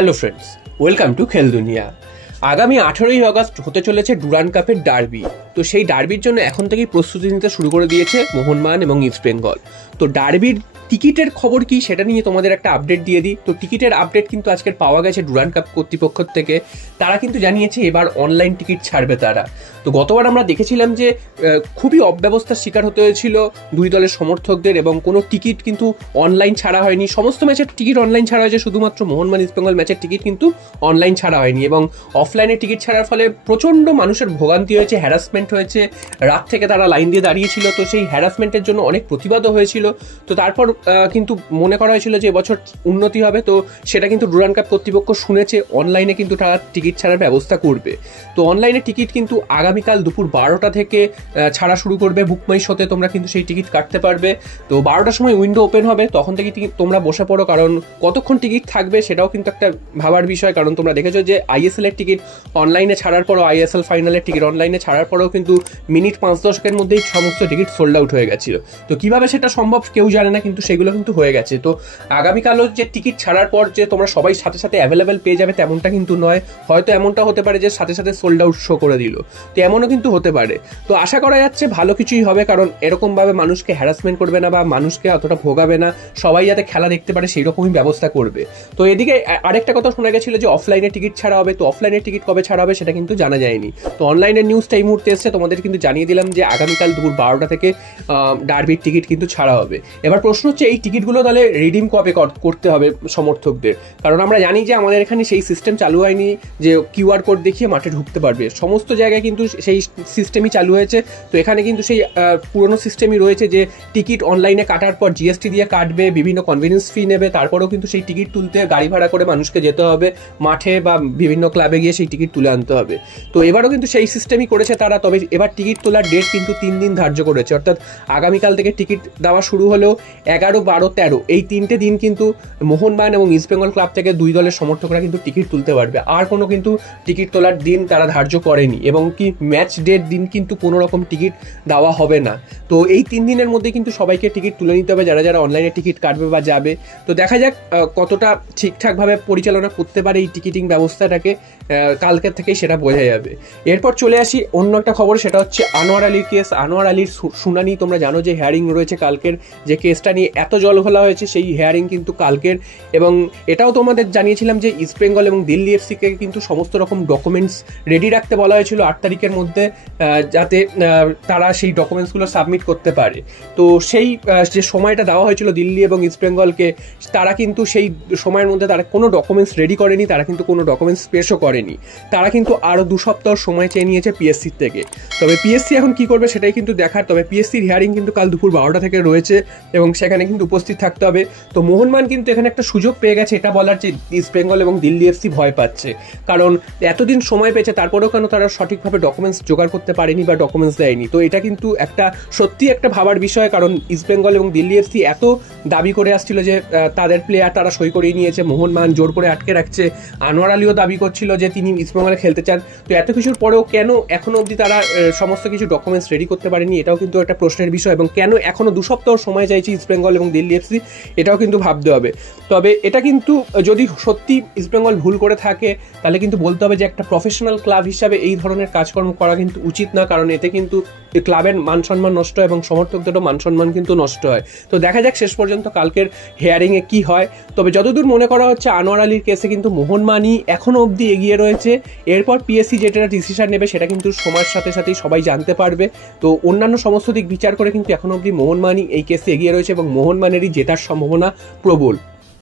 Hello friends, welcome to খেল দুনিয়া। আগামী 18ই আগস্ট হতে চলেছে ডুরান্ড কাপের ডার্বি। তো সেই ডার্বির জন্য এখন থেকেই প্রস্তুতি নিতে শুরু করে দিয়েছে মোহনবাগান এবং ইস্ট বেঙ্গল। তো ডার্বির টিকিটের খবর কি সেটা নিয়ে তোমাদের একটা আপডেট দিয়ে দিই। তো টিকিটের আপডেট কিন্তু আজকের পাওয়া গেছে ডুরান্ড কাপ কর্তৃপক্ষ থেকে। তারা কিন্তু জানিয়েছে এবার অনলাইন টিকিট ছাড়বে তারা। তো গতবার আমরা দেখেছিলাম যে খুবই অব্যবস্থার শিকার হতে হয়েছিল দুই দলের সমর্থকদের, এবং কোনো টিকিট কিন্তু অনলাইন ছাড়া হয়নি। সমস্ত ম্যাচের টিকিট অনলাইন ছাড়া হয়েছে, শুধুমাত্র মোহনবাগান ইস্ট বেঙ্গল ম্যাচের টিকিট কিন্তু অনলাইন ছাড়া হয়নি। এবং অফলাইনে টিকিট ছাড়ার ফলে প্রচণ্ড মানুষের ভোগান্তি হয়েছে, হ্যারাসমেন্ট হয়েছে। রাত থেকে তারা লাইন দিয়ে দাঁড়িয়েছিল। তো সেই হ্যারাসমেন্টের জন্য অনেক প্রতিবাদও হয়েছিল। তো তারপর কিন্তু মনে করা হয়েছিল যে এবছর উন্নতি হবে। তো সেটা কিন্তু ডুরান্ড কাপ কর্তৃপক্ষ শুনেছে, অনলাইনে কিন্তু তারা টিকিট ছাড়ার ব্যবস্থা করবে। তো অনলাইনে টিকিট কিন্তু আগামীকাল দুপুর 12টা থেকে ছাড়া শুরু করবে। বুকমাই শোতে তোমরা কিন্তু সেই টিকিট কাটতে পারবে। তো 12টার সময় উইন্ডো ওপেন হবে, তখন থেকে তোমরা বসে পড়ো, কারণ কতক্ষণ টিকিট থাকবে সেটাও কিন্তু একটা ভাবার বিষয়। কারণ তোমরা দেখেছো যে আইএসএল এর টিকিট অনলাইনে ছাড়ার পরও, আইএসএল ফাইনালের টিকিট অনলাইনে ছাড়ার পরেও কিন্তু মিনিট 5-10 মধ্যেই সমস্ত টিকিট সোল্ড আউট হয়ে গেছিল। তো কিভাবে সেটা সম্ভব কেউ জানে না, কিন্তু সেগুলো কিন্তু হয়ে গেছে। তো আগামীকালও যে টিকিট ছাড়ার পর যে তোমরা সবাই সাথে সাথে অ্যাভেলেবেল পেয়ে যাবে তেমনটা কিন্তু নয়। হয়তো এমনটা হতে পারে যে সাথে সাথে সোল্ড আউট শো করে দিল। তো এমনও কিন্তু হতে পারে। তো আশা করা যাচ্ছে ভালো কিছুই হবে, কারণ এরকমভাবে মানুষকে হ্যারাসমেন্ট করবে না বা মানুষকে অতটা ভোগাবে না। সবাই যাতে খেলা দেখতে পারে সেই রকমই ব্যবস্থা করবে। তো এদিকে আরেকটা কথা শোনা গেছিল যে অফলাইনে টিকিট ছাড়া হবে। তো অফলাইনের টিকিট কবে ছাড়া হবে সেটা কিন্তু জানা যায়নি। তো অনলাইনের নিউজটা এই মুহূর্তে এসছে, তোমাদের কিন্তু জানিয়ে দিলাম যে আগামীকাল দুপুর 12টা থেকে ডার্বির টিকিট কিন্তু ছাড়া হবে। এবার প্রশ্ন হচ্ছে এই টিকিটগুলো তাহলে রিডিম কবে করতে হবে সমর্থকদের? কারণ আমরা জানি যে আমাদের এখানে সেই সিস্টেম চালু হয়নি যে কিউআর কোড দেখিয়ে মাঠে ঢুকতে পারবে। সমস্ত জায়গায় কিন্তু সেই সিস্টেমই চালু হয়েছে। তো এখানে কিন্তু সেই পুরনো সিস্টেমই রয়েছে যে টিকিট অনলাইনে কাটার পর জিএসটি দিয়ে কাটবে, বিভিন্ন কনভেনিয়েন্স ফি নেবে, তারপরেও কিন্তু সেই টিকিট তুলতে গাড়ি ভাড়া করে মানুষকে যেতে হবে মাঠে বা বিভিন্ন ক্লাবে গিয়ে সেই টিকিট তুলে আনতে হবে। তো এবারও কিন্তু সেই সিস্টেমই করেছে তারা। তবে এবার টিকিট তোলার ডেট কিন্তু 3 দিন ধার্য করেছে, অর্থাৎ আগামীকাল থেকে টিকিট দেওয়া শুরু হলেও 11, 12, 13 এই 3টে দিন কিন্তু মোহনবাগান এবং ইস্ট বেঙ্গল ক্লাব থেকে দুই দলের সমর্থকরা কিন্তু টিকিট তুলতে পারবে। আর কোনো কিন্তু টিকিট তোলার দিন তারা ধার্য করেনি, এবং কি ম্যাচ ডেট দিন কিন্তু কোনো রকম টিকিট দেওয়া হবে না। তো এই 3 দিনের মধ্যে কিন্তু সবাইকে টিকিট তুলে নিতে হবে যারা যারা অনলাইনে টিকিট কাটবে বা যাবে। তো দেখা যাক কতটা ঠিকঠাকভাবে পরিচালনা করতে পারে এই টিকিটিং ব্যবস্থাটাকে, কালকের থেকেই সেটা বোঝা যাবে। এরপর চলে আসি অন্য একটা খবর, সেটা হচ্ছে আনোয়ার আলীর কেস। আনোয়ার আলীর শুনানি তোমরা জানো যে হেয়ারিং রয়েছে কালকের। যে কেসটা নিয়ে এত জলঘোলা হয়েছে সেই হেয়ারিং কিন্তু কালকের। এবং এটাও তোমাদের জানিয়েছিলাম যে ইস্ট বেঙ্গল এবং দিল্লি এফসিকে কিন্তু সমস্ত রকম ডকুমেন্টস রেডি রাখতে বলা হয়েছিল 8 তারিখের মধ্যে, যাতে তারা সেই ডকুমেন্টসগুলো সাবমিট করতে পারে। তো সেই যে সময়টা দেওয়া হয়েছিল দিল্লি এবং ইস্ট বেঙ্গলকে, তারা কিন্তু সেই সময়ের মধ্যে তারা কোনো ডকুমেন্টস রেডি করেনি, তারা কিন্তু কোনো ডকুমেন্টস পেশও করেনি। তারা কিন্তু আরও 2 সপ্তাহ সময় চেয়ে নিয়েছে পিএসসির থেকে। তবে পিএসসি এখন কি করবে সেটাই কিন্তু দেখার। তবে পিএসসির হিয়ারিং কিন্তু কাল দুপুর 12টা থেকে রয়েছে এবং সেখানে কিন্তু উপস্থিত থাকতে হবে। তো মোহনবাগান কিন্তু এখানে একটা সুযোগ পেয়ে গেছে এটা বলার যে ইস্ট বেঙ্গল এবং দিল্লি এফসি ভয় পাচ্ছে, কারণ এতদিন সময় পেয়েছে তারপরেও কেন তারা সঠিকভাবে ডকুমেন্টস জোগাড় করতে পারেনি বা ডকুমেন্টস দেয়নি। তো এটা কিন্তু একটা সত্যি একটা ভাবার বিষয়, কারণ ইস্ট বেঙ্গল এবং দিল্লি এফসি এত দাবি করে আসছিল যে তাদের প্লেয়ার তারা সই করিয়ে নিয়েছে, মোহনবাগান জোর করে আটকে রাখছে। আনোয়ার আলীও দাবি করছিল যে তিনি ইস্ট বেঙ্গলে খেলতে চান। তো এত কিছুর পরেও কেন এখনো অবধি তারা সমস্ত কিছু ডকুমেন্টস রেডি করতে পারেনি, এটাও কিন্তু একটা প্রশ্নের বিষয়। এবং কেন এখনো 2 সপ্তাহ সময় চাইছে ইস্ট বেঙ্গল এবং দিল্লি এফসি, এটাও কিন্তু ভাবতে হবে। তবে এটা কিন্তু যদি সত্যি ইস্ট বেঙ্গল ভুল করে থাকে তাহলে কিন্তু বলতে হবে যে একটা প্রফেশনাল ক্লাব হিসাবে এই ধরনের কাজকর্ম করা কিন্তু উচিত না, কারণ এতে কিন্তু ক্লাবের মান সম্মান নষ্ট হয় এবং সমর্থকদেরও মান সম্মান কিন্তু নষ্ট হয়। তো দেখা যাক শেষ পর্যন্ত কালকের হেয়ারিংয়ে কি হয়। তবে যতদূর মনে করা হচ্ছে আনোয়ার আলীর কেসে কিন্তু মোহনবাগানই এখনও অবধি এগিয়ে রয়েছে। এরপর পিএসসি যেটা ডিসিশন নেবে সেটা কিন্তু সময়ের সাথে সাথেই সবাই জানতে পারবে। তো অন্যান্য সমস্ত দিক বিচার করে কিন্তু এখনও অবধি মোহনবাগানই এই কেসে এগিয়ে রয়েছে এবং মোহনবাগানেরই জেতার সম্ভাবনা প্রবল।